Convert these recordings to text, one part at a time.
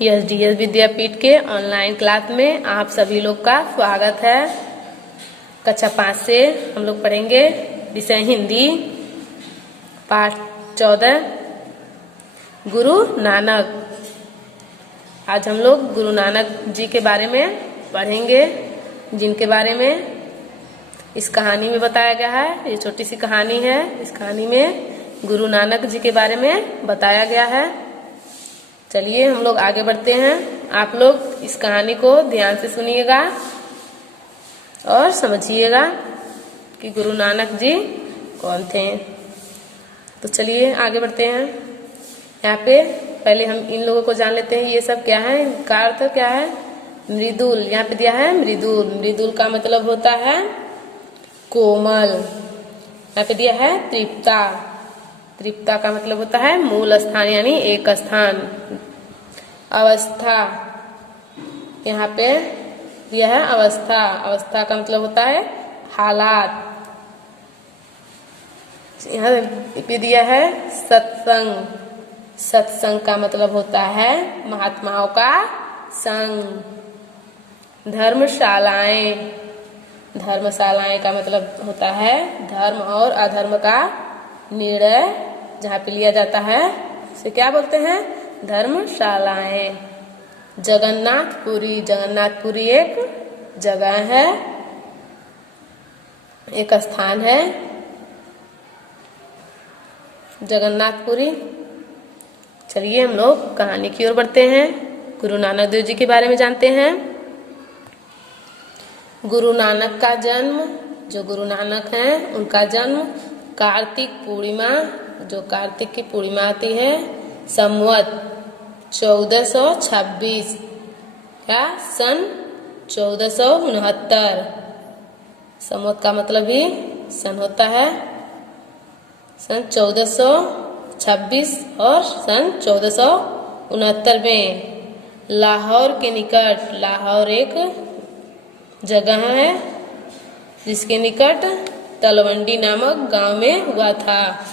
SDS विद्यापीठ के online class में आप सभी लोग का स्वागत है। कक्षा 5 से हम लोग पढ़ेंगे विषय हिंदी, पाठ 14 गुरु नानक। आज हम लोग गुरु नानक जी के बारे में पढ़ेंगे, जिनके बारे में इस कहानी में बताया गया है। ये छोटी सी कहानी है। इस कहानी में गुरु नानक जी के बारे में बताया गया है। चलिए हम लोग आगे बढ़ते हैं। आप लोग इस कहानी को ध्यान से सुनिएगा और समझिएगा कि गुरु नानक जी कौन थे। तो चलिए आगे बढ़ते हैं। यहाँ पे पहले हम इन लोगों को जान लेते हैं। ये सब क्या है, इनका अर्थ क्या है? मृदुल। यहाँ पे दिया है मृदुल। मृदुल का मतलब होता है कोमल। यहाँ पे दिया है तृप्ता। तृप्ता का मतलब होता है मूल स्थान, यानी एक स्थान। अवस्था, यहाँ पे दिया है अवस्था। अवस्था का मतलब होता है हालात। यहाँ पे दिया है सत्संग। सत्संग का मतलब होता है महात्माओं का संग। धर्मशालाएं। धर्मशालाएं का मतलब होता है धर्म और अधर्म का निर्णय जहाँ पे लिया जाता है, उसे क्या बोलते हैं? धर्मशालाएं। जगन्नाथपुरी। जगन्नाथपुरी एक जगह है, एक स्थान है जगन्नाथपुरी। चलिए हम लोग कहानी की ओर बढ़ते हैं। गुरु नानक देव जी के बारे में जानते हैं। गुरु नानक का जन्म, जो गुरु नानक हैं उनका जन्म कार्तिक पूर्णिमा, जो कार्तिक की पूर्णिमा आती है, संवत 1426 या सन 1469। संवत का मतलब भी सन होता है। सन 1426 और सन 1469 में लाहौर के निकट, लाहौर एक जगह है जिसके निकट तलवंडी नामक गांव में हुआ था।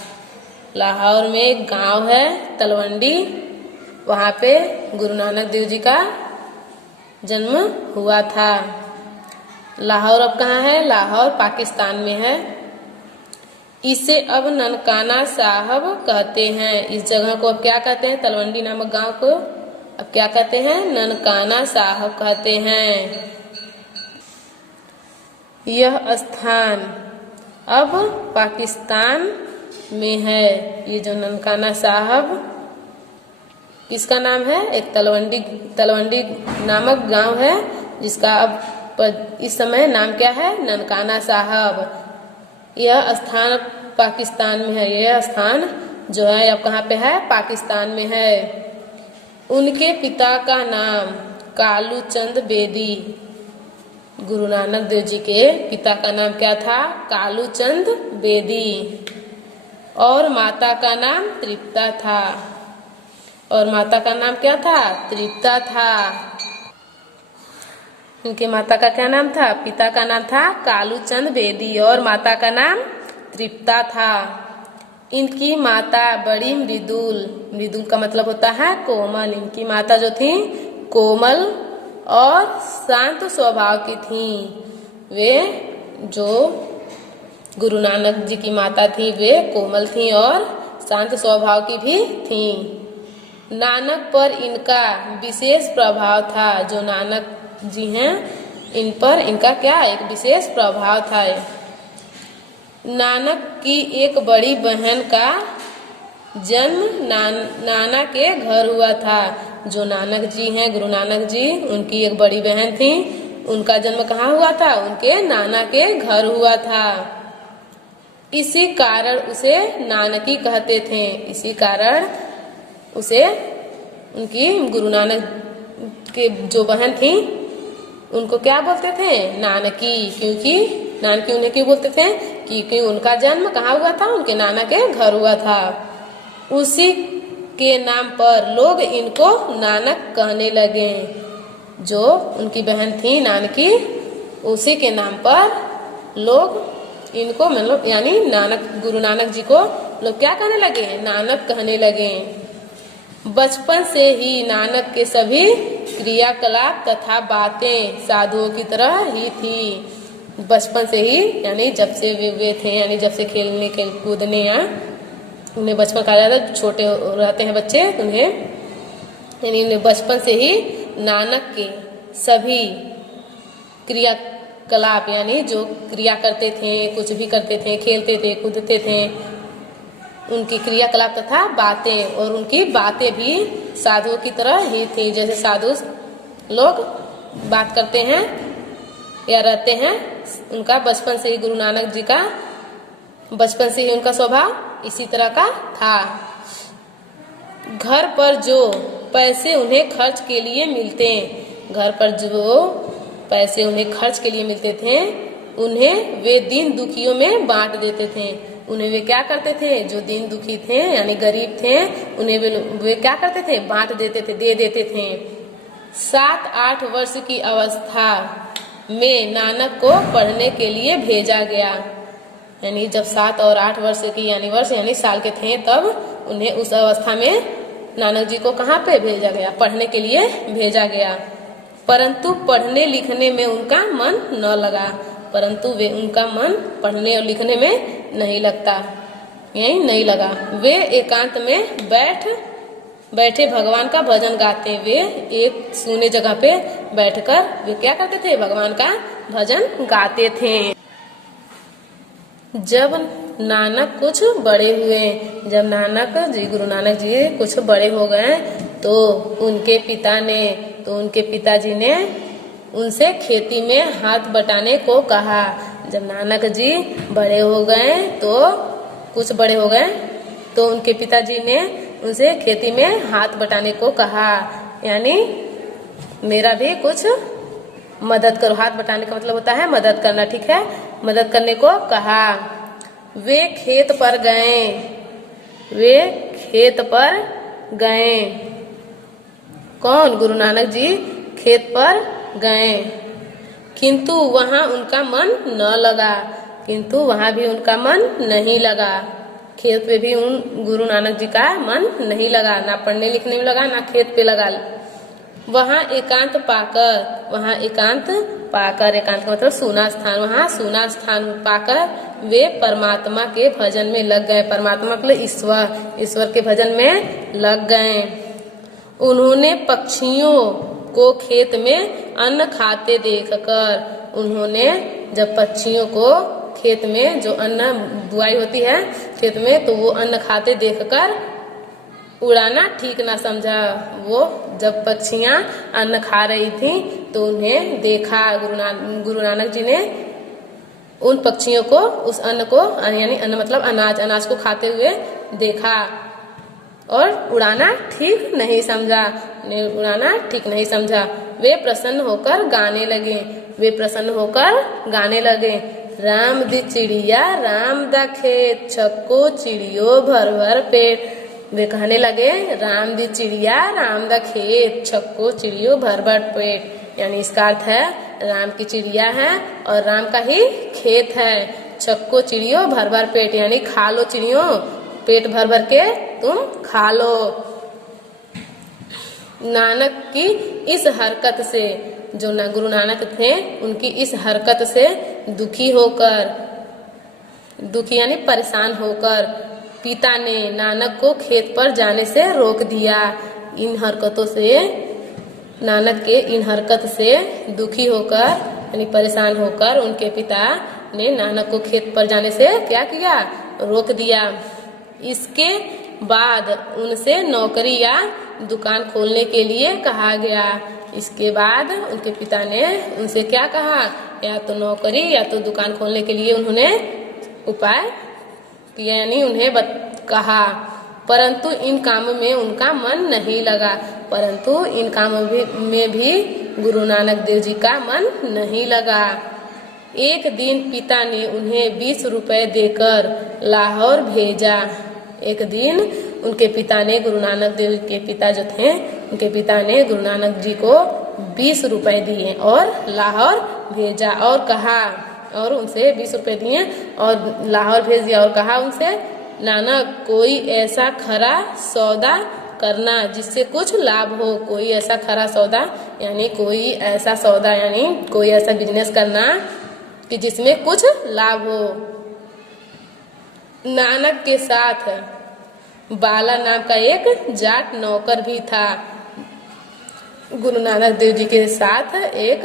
लाहौर में एक गांव है तलवंडी, वहां पे गुरु नानक देव जी का जन्म हुआ था। लाहौर अब कहाँ है? लाहौर पाकिस्तान में है। इसे अब ननकाना साहब कहते हैं। इस जगह को अब क्या कहते हैं? तलवंडी नामक गांव को अब क्या कहते हैं? ननकाना साहब कहते हैं। यह स्थान अब पाकिस्तान में है। ये जो ननकाना साहब, किसका नाम है? एक तलवंडी नामक गांव है जिसका अब इस समय नाम क्या है? ननकाना साहब। यह स्थान पाकिस्तान में है। यह स्थान जो है अब कहाँ पे है? पाकिस्तान में है। उनके पिता का नाम कालू चंद बेदी। गुरु नानक देव जी के पिता का नाम क्या था? कालू चंद बेदी। और माता का नाम तृप्ता था। और माता का नाम क्या था? तृप्ता था। इनके माता का क्या नाम था? पिता का नाम था कालू चंद बेदी और माता का नाम तृप्ता था। इनकी माता बड़ी मृदुल। मृदुल का मतलब होता है कोमल। इनकी माता जो थी कोमल और शांत स्वभाव की थी। वे जो गुरु नानक जी की माता थी वे कोमल थी और शांत स्वभाव की भी थी। नानक पर इनका विशेष प्रभाव था। जो नानक जी हैं इन पर इनका क्या? एक विशेष प्रभाव था। नानक की एक बड़ी बहन का जन्म नाना के घर हुआ था। जो नानक जी हैं, गुरु नानक जी, उनकी एक बड़ी बहन थी। उनका जन्म कहाँ हुआ था? उनके नाना के घर हुआ था। इसी कारण उसे नानकी कहते थे। इसी कारण उसे उनकी गुरु नानक के जो बहन थी उनको क्या बोलते थे? नानकी। क्योंकि नानकी उन्हें क्यों बोलते थे? क्योंकि उनका जन्म कहाँ हुआ था? उनके नाना के घर हुआ था। उसी के नाम पर लोग इनको नानक कहने लगे। जो उनकी बहन थी नानकी, उसी के नाम पर लोग इनको मतलब यानी नानक, गुरु नानक जी को लोग क्या कहने लगे? नानक कहने लगे। बचपन से ही नानक के सभी क्रियाकलाप तथा बातें साधुओं की तरह ही थी। बचपन से ही यानी जब से वे थे, यानी जब से खेलने के कूदने या उन्हें बचपन कहा जाता है, छोटे रहते हैं बच्चे उन्हें, यानी बचपन से ही नानक के सभी क्रियाकलाप यानी जो क्रिया करते थे, कुछ भी करते थे, खेलते थे, कूदते थे, उनकी क्रियाकलाप तथा बातें, और उनकी बातें भी साधुओं की तरह ही थी। जैसे साधु लोग बात करते हैं या रहते हैं, उनका बचपन से ही गुरु नानक जी का बचपन से ही उनका स्वभाव इसी तरह का था। घर पर जो पैसे उन्हें खर्च के लिए मिलते, घर पर जो पैसे उन्हें खर्च के लिए मिलते थे, उन्हें वे दीन दुखियों में बांट देते थे। उन्हें वे क्या करते थे, जो दीन दुखी थे यानी गरीब थे, उन्हें वे क्या करते थे, बांट देते थे, दे देते थे। 7-8 वर्ष की अवस्था में नानक को पढ़ने के लिए भेजा गया, यानी जब 7 और 8 वर्ष की यानी वर्ष यानी साल के थे, तब उन्हें उस अवस्था में नानक जी को कहाँ पे भेजा गया, पढ़ने के लिए भेजा गया। परंतु पढ़ने लिखने में उनका मन न लगा, परंतु वे उनका मन पढ़ने और लिखने में नहीं लगता, यही नहीं लगा। वे एकांत में बैठे भगवान का भजन गाते। वे एक सुने जगह पे बैठकर वे क्या करते थे, भगवान का भजन गाते थे। जब नानक कुछ बड़े हुए, जब नानक जी गुरु नानक जी कुछ बड़े हो गए, तो उनके पिताजी ने उनसे खेती में हाथ बटाने को कहा। जब नानक जी बड़े हो गए, तो कुछ बड़े हो गए, तो उनके पिताजी ने उनसे खेती में हाथ बटाने को कहा, यानी मेरा भी कुछ मदद करो। हाथ बटाने का मतलब होता है मदद करना, ठीक है, मदद करने को कहा। वे खेत पर गए। कौन, गुरु नानक जी खेत पर गए, किंतु वहां उनका मन न लगा, किंतु वहां भी उनका मन नहीं लगा। खेत पे भी उन गुरु नानक जी का मन नहीं लगा, ना पढ़ने लिखने में लगा, ना खेत पे लगा। वहां एकांत पाकर, एकांत मतलब सूना स्थान, वहां सूना स्थान पाकर वे परमात्मा के भजन में लग गए। परमात्मा मतलब ईश्वर के भजन में लग गए। उन्होंने पक्षियों को खेत में अन्न खाते देखकर, उन्होंने जब पक्षियों को खेत में जो अन्न बुआई होती है खेत में, तो वो अन्न खाते देखकर उड़ाना ठीक ना समझा। वो जब पक्षियां अन्न खा रही थी, तो उन्हें देखा, गुरु नानक जी ने उन पक्षियों को उस अन्न को, यानी अन्न मतलब अनाज को खाते हुए देखा और उड़ाना ठीक नहीं समझा। वे प्रसन्न होकर गाने लगे। राम दी चिड़िया राम दा खेत, छक्को चिड़ियो भर भर पेट। वे कहने लगे, राम दी चिड़िया राम दा खेत, छक्को चिड़ियो भर भर पेट, यानी इसका अर्थ है राम की चिड़िया है और राम का ही खेत है। छक्को चिड़ियो भर भर पेट, यानी खा लो चिड़ियों, पेट भर भर के तुम खा लो। नानक की इस हरकत से, जो गुरु नानक थे, उनकी इस हरकत से दुखी यानी परेशान होकर पिता ने नानक को खेत पर जाने से रोक दिया। नानक के इन हरकत से दुखी होकर यानी परेशान होकर उनके पिता ने नानक को खेत पर जाने से क्या किया, रोक दिया। इसके बाद उनसे नौकरी या दुकान खोलने के लिए कहा गया। इसके बाद उनके पिता ने उनसे क्या कहा, या तो नौकरी या तो दुकान खोलने के लिए उन्होंने उपाय किया, यानी उन्हें कहा। परंतु इन कामों में उनका मन नहीं लगा। परंतु इन कामों में भी गुरु नानक देव जी का मन नहीं लगा। एक दिन पिता ने उन्हें 20 रुपए देकर लाहौर भेजा। एक दिन उनके पिता ने, गुरु नानक देव के पिता जो थे, उनके पिता ने गुरु नानक जी को 20 रुपए दिए और लाहौर भेजा और कहा, और उनसे 20 रुपए दिए और लाहौर भेज दिया और कहा उनसे, नानक कोई ऐसा खरा सौदा करना जिससे कुछ लाभ हो। कोई ऐसा खरा सौदा यानी कोई ऐसा सौदा यानी कोई ऐसा बिजनेस करना कि जिसमें कुछ लाभ हो। नानक के साथ बाला नाम का एक जाट नौकर भी था। गुरु नानक देव जी के साथ एक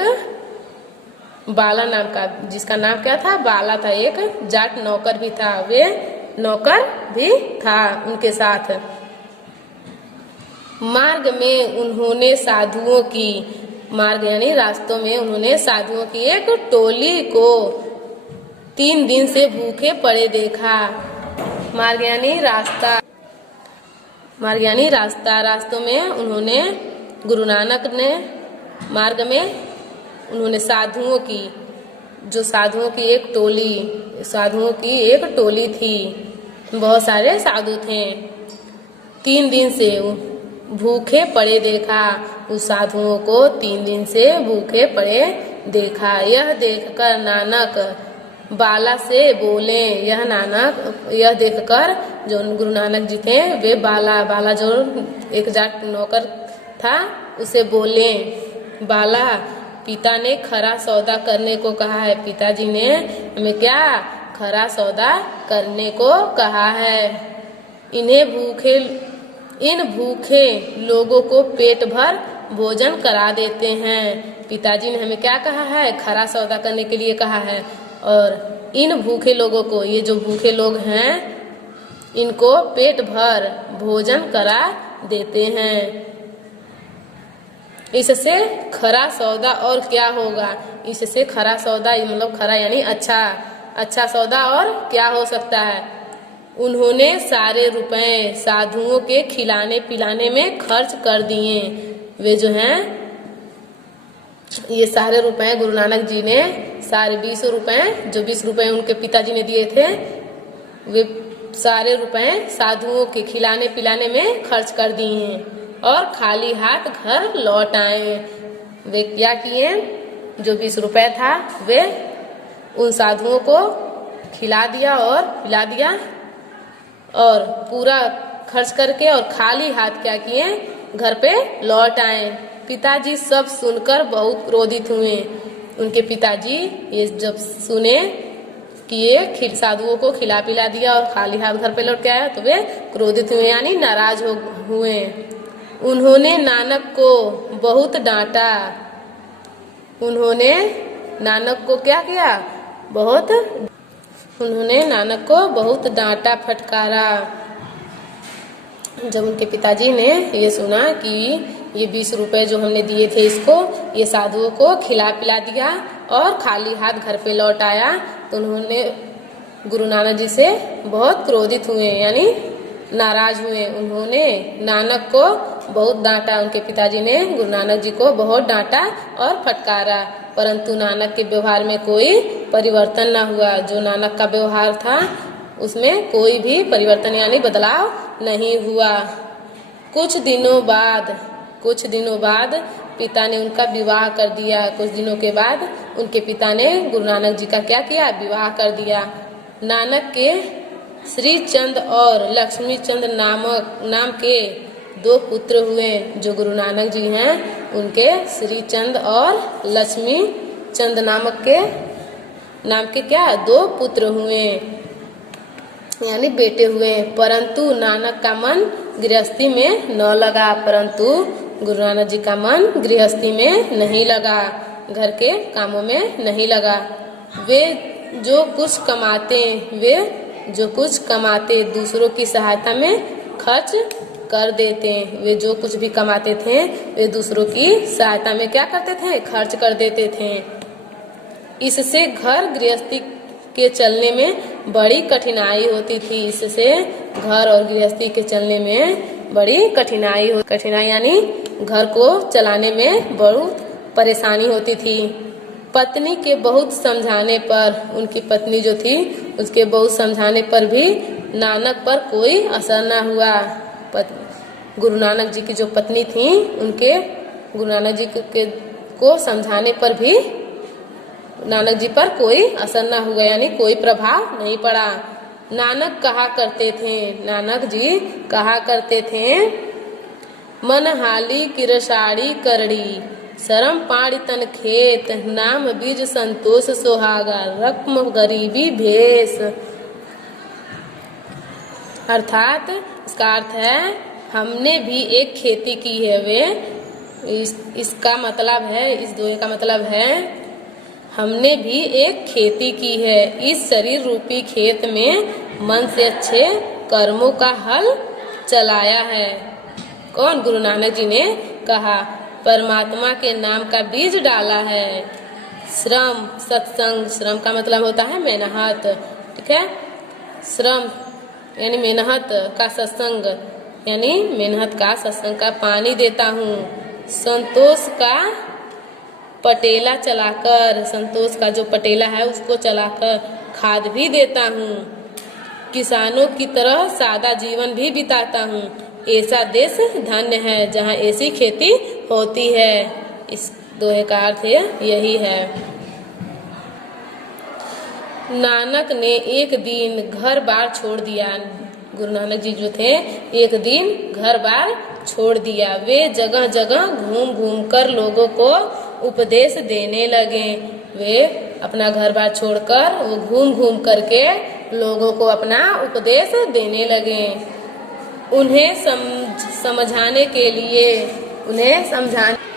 बाला नाम का, जिसका नाम क्या था, बाला था, एक जाट नौकर भी था। वे नौकर भी था उनके साथ। मार्ग में उन्होंने साधुओं की, मार्ग यानी रास्तों में उन्होंने साधुओं की एक टोली को 3 दिन से भूखे पड़े देखा। मार्ग यानी रास्ता, मार्ग यानी रास्ता। रास्तों में उन्होंने, गुरु नानक ने मार्ग में उन्होंने साधुओं की, जो साधुओं की एक टोली, साधुओं की एक टोली थी, बहुत सारे साधु थे, 3 दिन से भूखे पड़े देखा। उस साधुओं को 3 दिन से भूखे पड़े देखा। यह देखकर नानक बाला से बोले, यह देखकर जो गुरु नानक जी थे वे बाला जो एक जाट नौकर था उसे बोले, बाला पिता ने खरा सौदा करने को कहा है। पिताजी ने हमें क्या खरा सौदा करने को कहा है। इन भूखे लोगों को पेट भर भोजन करा देते हैं। पिताजी ने हमें क्या कहा है, खरा सौदा करने के लिए कहा है। और इन भूखे लोगों को, ये जो भूखे लोग हैं इनको पेट भर भोजन करा देते हैं। इससे खरा सौदा और क्या होगा, इससे खरा सौदा मतलब खरा यानी अच्छा सौदा और क्या हो सकता है। उन्होंने सारे रुपए साधुओं के खिलाने पिलाने में खर्च कर दिए। वे जो हैं ये सारे रुपए गुरु नानक जी ने, सारे 20 रुपए, जो 20 रुपए उनके पिताजी ने दिए थे, वे सारे रुपए साधुओं के खिलाने पिलाने में खर्च कर दिए हैं और खाली हाथ घर लौट आए। वे क्या किए, जो 20 रुपए था वे उन साधुओं को खिला दिया और पिला दिया और पूरा खर्च करके और खाली हाथ क्या किए, घर पे लौट आए। पिताजी सब सुनकर बहुत क्रोधित हुए। उनके पिताजी ये जब सुने कि ये साधुओं को खिला पिला दिया और खाली हाथ घर पे लौट के आया तो वे क्रोधित हुए यानी नाराज हुए। उन्होंने नानक को बहुत डांटा। उन्होंने नानक को क्या किया, उन्होंने नानक को बहुत डांटा फटकारा। जब उनके पिताजी ने ये सुना कि ये 20 रुपए जो हमने दिए थे इसको, ये साधुओं को खिला पिला दिया और खाली हाथ घर पे लौट आया, तो उन्होंने गुरु नानक जी से बहुत क्रोधित हुए यानी नाराज हुए। उन्होंने नानक को बहुत डांटा। उनके पिताजी ने गुरु नानक जी को बहुत डांटा और फटकारा, परंतु नानक के व्यवहार में कोई परिवर्तन न हुआ। जो नानक का व्यवहार था उसमें कोई भी परिवर्तन यानी बदलाव नहीं हुआ। कुछ दिनों बाद पिता ने उनका विवाह कर दिया। कुछ दिनों के बाद उनके पिता ने गुरु नानक जी का क्या किया, विवाह कर दिया। नानक के श्री चंद और लक्ष्मी चंद नाम के 2 पुत्र हुए। जो गुरु नानक जी हैं उनके श्री चंद और लक्ष्मी चंद नाम के क्या 2 पुत्र हुए यानी बेटे हुए। परंतु नानक का मन गृहस्थी में न लगा। परंतु गुरु नानक जी का मन गृहस्थी में नहीं लगा, घर के कामों में नहीं लगा। वे जो कुछ कमाते दूसरों की सहायता में खर्च कर देते। वे जो कुछ भी कमाते थे वे दूसरों की सहायता में क्या करते थे, खर्च कर देते थे। इससे घर गृहस्थी के चलने में बड़ी कठिनाई होती थी। इससे घर और गृहस्थी के चलने में बड़ी कठिनाई यानी घर को चलाने में बहुत परेशानी होती थी। पत्नी के बहुत समझाने पर, उनकी पत्नी जो थी उसके बहुत समझाने पर भी नानक पर कोई असर न हुआ। गुरु नानक जी की जो पत्नी थी उनके गुरु नानक जी को समझाने पर भी नानक जी पर कोई असर न हुआ यानी कोई प्रभाव नहीं पड़ा। नानक जी कहा करते थे मनहाली किरसाड़ी करड़ी, शरम पाड़ी तन खेत, नाम बीज संतोष सुहागा, रक्म गरीबी भेष। अर्थात इसका अर्थ है हमने भी एक खेती की है। वे इसका मतलब है, इस दोहे का मतलब है हमने भी एक खेती की है। इस शरीर रूपी खेत में मन से अच्छे कर्मों का हल चलाया है। कौन? गुरु नानक जी ने कहा। परमात्मा के नाम का बीज डाला है। श्रम, सत्संग, श्रम का मतलब होता है मेहनत, ठीक है। श्रम यानी मेहनत का, सत्संग यानी मेहनत का, सत्संग का पानी देता हूँ। संतोष का पटेला चलाकर, संतोष का जो पटेला है उसको चलाकर खाद भी देता हूँ। किसानों की तरह सादा जीवन भी बिताता हूँ। ऐसा देश धन्य है जहाँ ऐसी खेती होती है। इस दोहे का अर्थ यही है। नानक ने एक दिन घर बार छोड़ दिया। गुरु नानक जी जो थे एक दिन घर बार छोड़ दिया। वे जगह जगह घूम घूम कर लोगों को उपदेश देने लगे। वे अपना घर बार छोड़कर वो घूम घूम करके लोगों को अपना उपदेश देने लगे। उन्हें समझाने के लिए,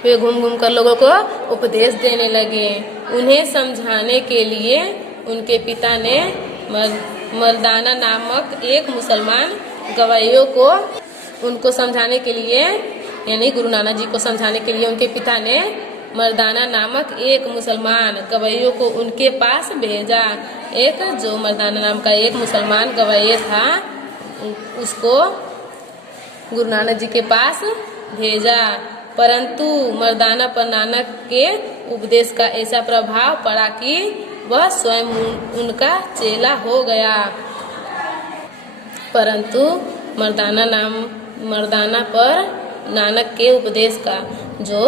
वे घूम घूम कर लोगों को उपदेश देने लगे। उन्हें समझाने के लिए उनके पिता ने मर्दाना नामक एक मुसलमान गवैयों को, उनको समझाने के लिए यानी गुरु नानक जी को समझाने के लिए उनके पिता ने मर्दाना नामक एक मुसलमान गवैयों को उनके पास भेजा। एक जो मर्दाना नाम का एक मुसलमान गवैया था उसको गुरु नानक जी के पास भेजा, परंतु मर्दाना पर नानक के उपदेश का ऐसा प्रभाव पड़ा कि वह स्वयं उनका चेला हो गया। परंतु मर्दाना पर नानक के उपदेश का, जो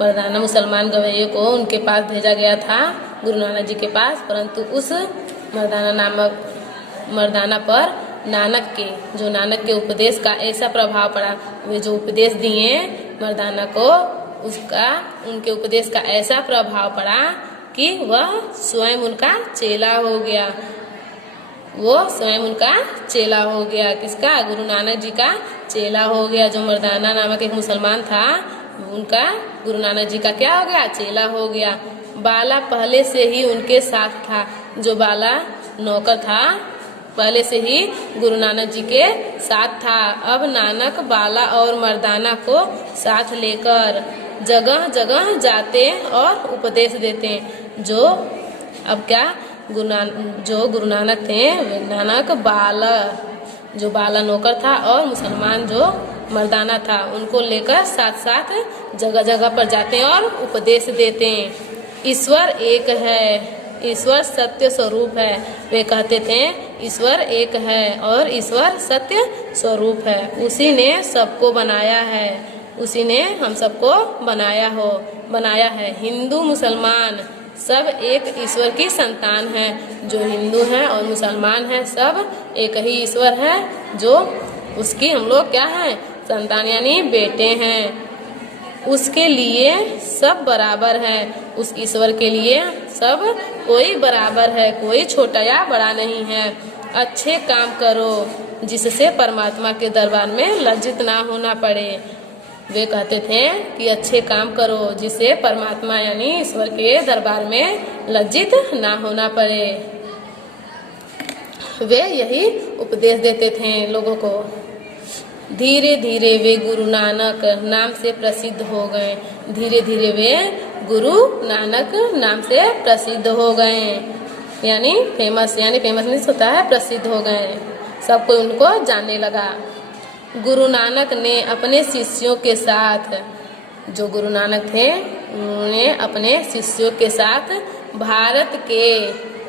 मर्दाना मुसलमान गवैये को उनके पास भेजा गया था गुरु नानक जी के पास, परंतु उस मर्दाना पर नानक के उपदेश का ऐसा प्रभाव पड़ा। वे जो उपदेश दिए मर्दाना को, उनके उपदेश का ऐसा प्रभाव पड़ा कि वह स्वयं उनका चेला हो गया। वो स्वयं उनका चेला हो गया। किसका? गुरु नानक जी का चेला हो गया। जो मर्दाना नामक एक मुसलमान था उनका गुरु नानक जी का क्या हो गया? चेला हो गया। बाला पहले से ही उनके साथ था। जो बाला नौकर था पहले से ही गुरु नानक जी के साथ था। अब नानक बाला और मर्दाना को साथ लेकर जगह जगह जाते और उपदेश देते। जो गुरु नानक थे, नानक जो बाला नौकर था और मुसलमान जो मर्दाना था, उनको लेकर साथ साथ जगह जगह पर जाते हैं और उपदेश देते हैं। ईश्वर एक है, ईश्वर सत्य स्वरूप है। वे कहते थे ईश्वर एक है और ईश्वर सत्य स्वरूप है। उसी ने सबको बनाया है, उसी ने हम सबको बनाया है। हिंदू मुसलमान सब एक ईश्वर की संतान है। जो हिंदू हैं और मुसलमान हैं सब एक ही ईश्वर है, जो उसकी हम लोग क्या हैं? संतान यानी बेटे हैं। उसके लिए सब बराबर है। उस ईश्वर के लिए सब कोई बराबर है, कोई छोटा या बड़ा नहीं है। अच्छे काम करो जिससे परमात्मा के दरबार में लज्जित ना होना पड़े। वे कहते थे कि अच्छे काम करो जिससे परमात्मा यानी ईश्वर के दरबार में लज्जित ना होना पड़े। वे यही उपदेश देते थे लोगों को। धीरे धीरे वे गुरु नानक नाम से प्रसिद्ध हो गए। धीरे धीरे वे गुरु नानक नाम से प्रसिद्ध हो गए, यानी फेमस नहीं होता है, प्रसिद्ध हो गए। सब कोई उनको जानने लगा। गुरु नानक ने अपने शिष्यों के साथ, जो गुरु नानक थे उन्होंने अपने शिष्यों के साथ भारत के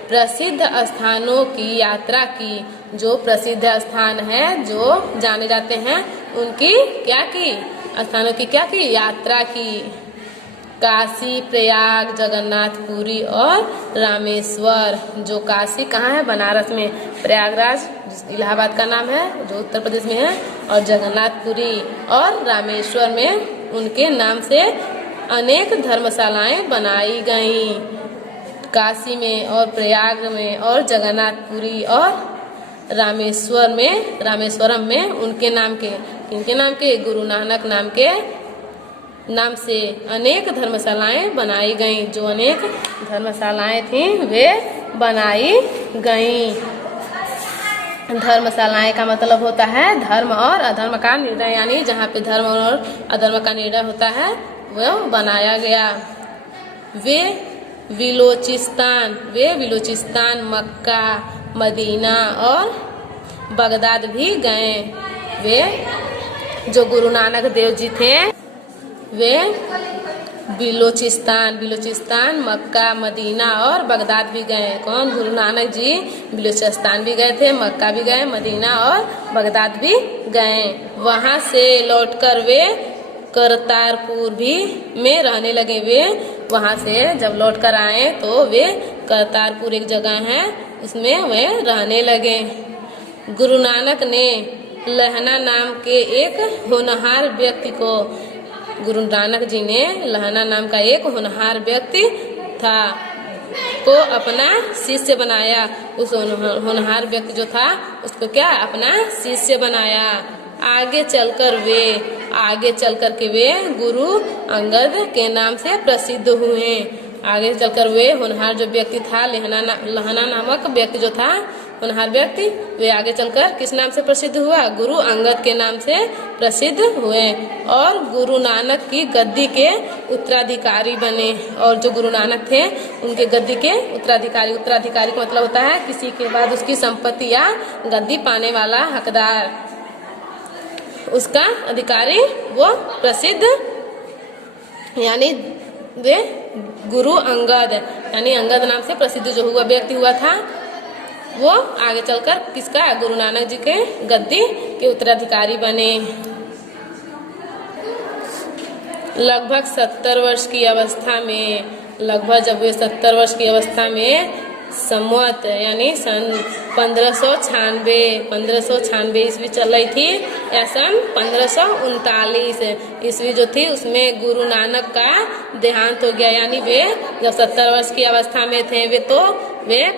प्रसिद्ध स्थानों की यात्रा की। जो प्रसिद्ध स्थान है, जो जाने जाते हैं, उनकी क्या की? स्थानों की क्या की? यात्रा की। काशी, प्रयाग, जगन्नाथपुरी और रामेश्वर। जो काशी कहाँ है? बनारस में। प्रयागराज इलाहाबाद का नाम है जो उत्तर प्रदेश में है, और जगन्नाथपुरी और रामेश्वर में उनके नाम से अनेक धर्मशालाएं बनाई गईं। काशी में और प्रयाग में और जगन्नाथपुरी और रामेश्वरम में उनके नाम के, इनके नाम के, गुरु नानक नाम से अनेक धर्मशालाएं बनाई गईं। जो अनेक धर्मशालाएं थीं वे बनाई गईं। धर्मशालाएं का मतलब होता है धर्म और अधर्म का निर्णय, यानी जहाँ पे धर्म और अधर्म का निर्णय होता है वह बनाया गया। वे बिलोचिस्तान, मक्का, मदीना और बगदाद भी गए। वे जो गुरु नानक देव जी थे वे बिलोचिस्तान, मक्का, मदीना और बगदाद भी गए। कौन? गुरु नानक जी बिलोचिस्तान भी गए थे, मक्का भी गए, मदीना और बगदाद भी गए। वहां से लौटकर वे करतारपुर भी में रहने लगे। वे वहां से जब लौटकर आए तो वे करतारपुर एक जगह है उसमें वे रहने लगे। गुरु नानक ने लहना नाम के एक होनहार व्यक्ति को, गुरु नानक जी ने लहना नाम का एक होनहार व्यक्ति था को अपना शिष्य बनाया। उस होनहार व्यक्ति जो था उसको क्या? अपना शिष्य बनाया। आगे चलकर के वे गुरु अंगद के नाम से प्रसिद्ध हुए। आगे चलकर वे होनहार जो व्यक्ति था, लहना नामक व्यक्ति जो था, होनहार व्यक्ति, वे आगे चलकर किस नाम से प्रसिद्ध हुआ? गुरु अंगद के नाम से प्रसिद्ध हुए और गुरु नानक की गद्दी के उत्तराधिकारी बने। और जो गुरु नानक थे उनके गद्दी के उत्तराधिकारी का मतलब होता है किसी के बाद उसकी संपत्ति या गद्दी पाने वाला हकदार, उसका अधिकारी वो प्रसिद्ध, यानी वे गुरु अंगद, यानी अंगद नाम से प्रसिद्ध जो हुआ व्यक्ति हुआ था वो आगे चलकर किसका? गुरु नानक जी के गद्दी के उत्तराधिकारी बने। लगभग 70 वर्ष की अवस्था में, जब वे 70 वर्ष की अवस्था में संवत यानी सन 1596 ईस्वी चल रही थी या सन 1539 ईस्वी जो थी उसमें गुरु नानक का देहांत हो गया। यानी वे जब 70 वर्ष की अवस्था में थे वे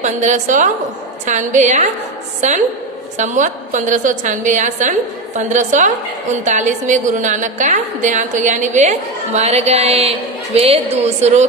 1596 या सन संवत 1596 या सन 1539 में गुरु नानक का देहांत हो गया, यानी वे मर गए। वे दूसरों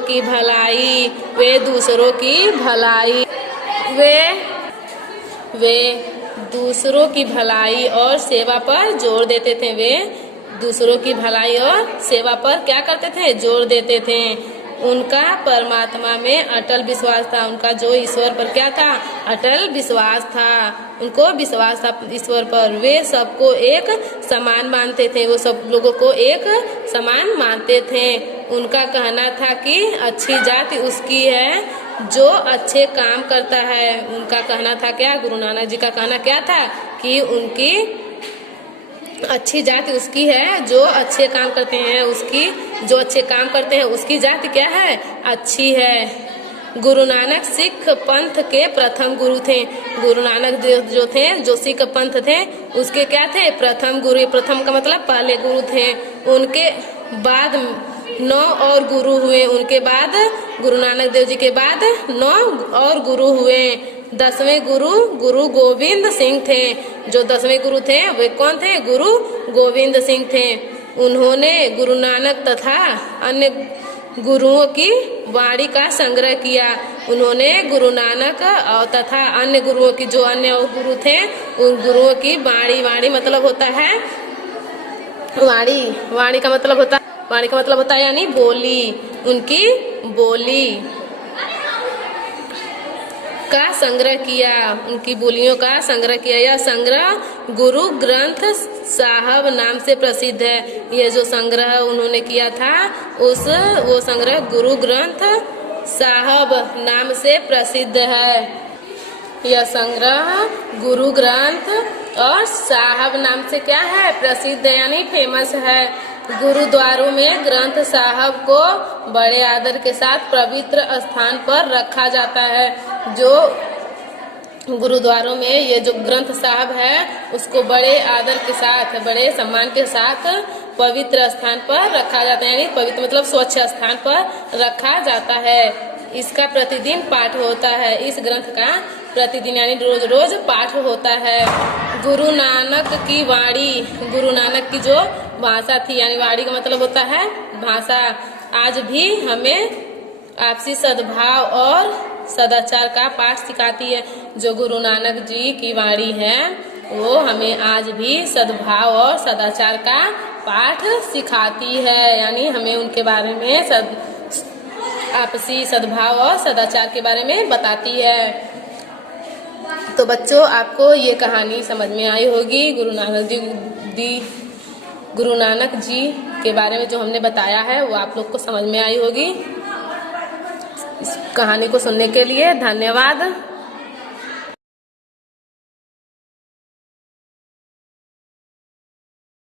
की भलाई और सेवा पर जोर देते थे। वे दूसरों की भलाई और सेवा पर क्या करते थे? जोर देते थे। उनका परमात्मा में अटल विश्वास था। उनका जो ईश्वर पर क्या था? अटल विश्वास था। उनको विश्वास था ईश्वर पर। वे सबको एक समान मानते थे। वो सब लोगों को एक समान मानते थे। उनका कहना था कि अच्छी जाति उसकी है जो अच्छे काम करता है। उनका कहना था क्या? गुरु नानक जी का कहना क्या था कि उनकी अच्छी जाति उसकी है जो अच्छे काम करते हैं, जो अच्छे काम करते हैं उसकी जाति क्या है? अच्छी है। गुरु नानक सिख पंथ के प्रथम गुरु थे। गुरु नानक जो थे, जो सिख पंथ थे उसके क्या थे? प्रथम गुरु। प्रथम का मतलब पहले गुरु थे। उनके बाद 9 और गुरु हुए। उनके बाद गुरु नानक देव जी के बाद 9 और गुरु हुए। 10वें गुरु गोविंद सिंह थे। जो 10वें गुरु थे वे कौन थे? गुरु गोविंद सिंह थे। उन्होंने गुरु नानक तथा अन्य गुरुओं की वाणी का संग्रह किया। उन्होंने गुरु नानक और तथा अन्य गुरुओं की, जो अन्य गुरु थे उन गुरुओं की वाणी मतलब होता है वाणी का मतलब होता है यानी बोली। उनकी बोली का संग्रह किया, उनकी बोलियों का संग्रह किया। यह संग्रह गुरु ग्रंथ साहब नाम से प्रसिद्ध है। यह जो संग्रह उन्होंने किया था वो संग्रह गुरु ग्रंथ साहब नाम से प्रसिद्ध है। यह संग्रह गुरु ग्रंथ और साहब नाम से क्या है? प्रसिद्ध यानी फेमस है। गुरुद्वारों में ग्रंथ साहब को बड़े आदर के साथ पवित्र स्थान पर रखा जाता है। जो गुरुद्वारों में ये जो ग्रंथ साहब है उसको बड़े आदर के साथ, बड़े सम्मान के साथ पवित्र स्थान पर रखा जाता है, यानी पवित्र मतलब स्वच्छ स्थान पर रखा जाता है। इसका प्रतिदिन पाठ होता है। इस ग्रंथ का प्रतिदिन यानी रोज रोज पाठ होता है। गुरु नानक की वाणी, गुरु नानक की जो भाषा थी, यानी वाणी का मतलब होता है भाषा, आज भी हमें आपसी सद्भाव और सदाचार का पाठ सिखाती है। जो गुरु नानक जी की वाणी है वो हमें आज भी सद्भाव और सदाचार का पाठ सिखाती है, यानी हमें उनके बारे में आपसी सद्भाव और सदाचार के बारे में बताती है। तो बच्चों, आपको ये कहानी समझ में आई होगी। गुरु नानक जी के बारे में जो हमने बताया है वो आप लोग को समझ में आई होगी। इस कहानी को सुनने के लिए धन्यवाद।